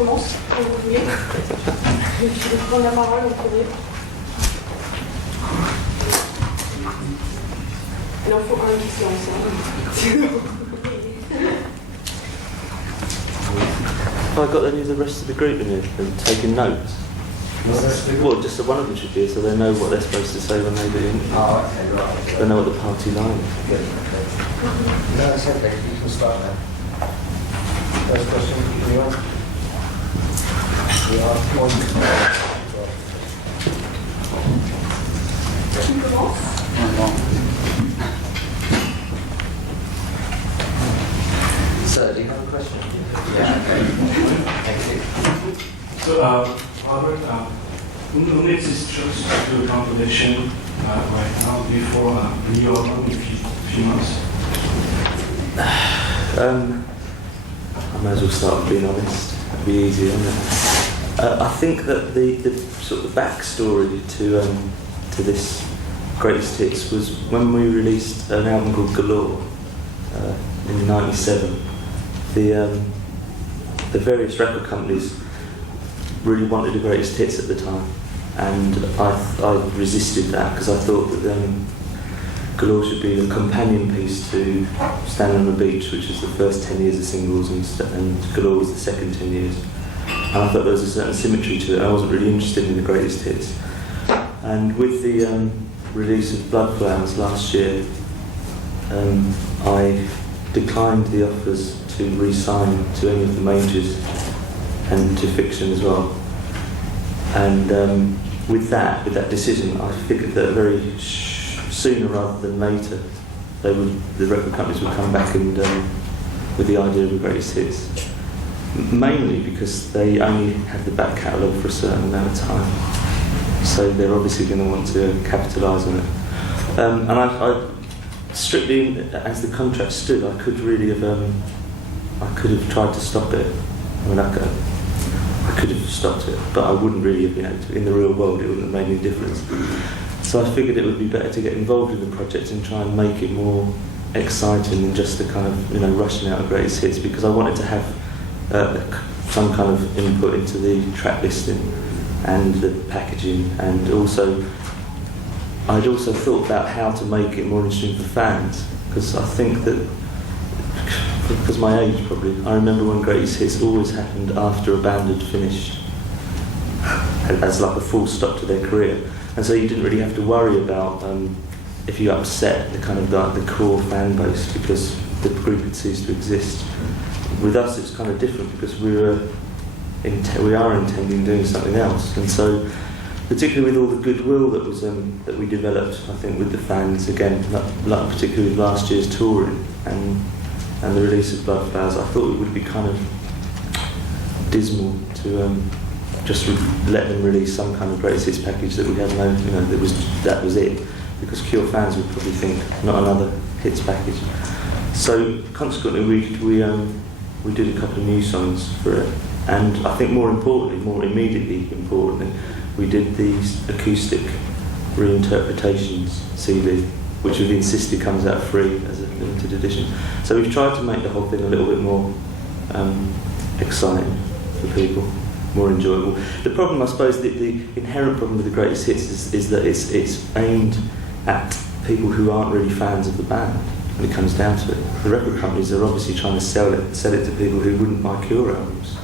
commence, quand vous voulez. Je vais prendre la parole en premier. Il en faut un qui se lance. Have I got any of the rest of the group in here and taking notes? Well, just one of them should be, so they know what they're supposed to say when they do. Oh, okay, right. They know what the party line is. Good, okay. No, that's okay. You can start now. First question, anyone? We ask one. Qui commence? Sir, do you have a question? Yeah, okay. Thank you. So, Robert, who makes this choice to do a compilation right now before the new album in a few months? I may as well start with being honest. It'd be easy, isn't it? I think that the sort of backstory to this greatest hits was when we released an album called Galore in '97. The various record companies really wanted the greatest hits at the time, and I resisted that because I thought that Galore should be the companion piece to Stand on the Beach, which was the first 10 years of singles, and Galore was the second 10 years. And I thought there was a certain symmetry to it. I wasn't really interested in the greatest hits. And with the release of Blood Flowers last year, I declined the offers to re-sign to any of the majors and to Fiction as well. And with that decision, I figured that very sooner rather than later, the record companies would come back and with the idea of the greatest hits. Mainly because they only have the back catalogue for a certain amount of time, so they're obviously going to want to capitalise on it. And I strictly, as the contract stood, I could have tried to stop it. I mean, I could have stopped it, but I wouldn't really have been able to. In the real world, it wouldn't have made any difference. So I figured it would be better to get involved in the project and try and make it more exciting than just the kind of, rushing out of greatest hits, because I wanted to have some kind of input into the track listing and the packaging, and also I'd also thought about how to make it more interesting for fans, because I think that, because my age probably, I remember when greatest hits always happened after a band had finished, as like a full stop to their career, and so you didn't really have to worry about if you upset the kind of the core fan base because the group had ceased to exist. With us, it's kind of different because we are intending doing something else, and so particularly with all the goodwill that was that we developed, I think, with the fans again, like particularly with last year's touring and the release of Blood Flowers, I thought it would be kind of dismal to just let them release some kind of greatest hits package that we had no, that was it, because Cure fans would probably think not another hits package. So consequently, we did a couple of new songs for it, and I think more immediately importantly, we did these acoustic reinterpretations CD, which we've insisted comes out free as a limited edition. So we've tried to make the whole thing a little bit more exciting for people, more enjoyable. The problem, I suppose, the inherent problem with the greatest hits is that it's aimed at people who aren't really fans of the band. When it comes down to it, the record companies are obviously trying to sell it to people who wouldn't buy Cure albums. So.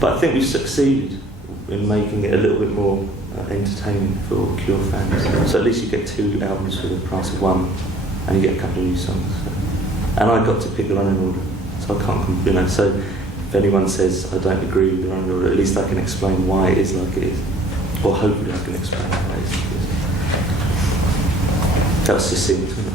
But I think we've succeeded in making it a little bit more entertaining for Cure fans. So at least you get 2 albums for the price of 1, and you get a couple of new songs. So. And I got to pick the running order, so I can't, So if anyone says I don't agree with the running order, at least I can explain why it is like it is, or hopefully I can explain why it is like it is. That was succinct, wasn't it?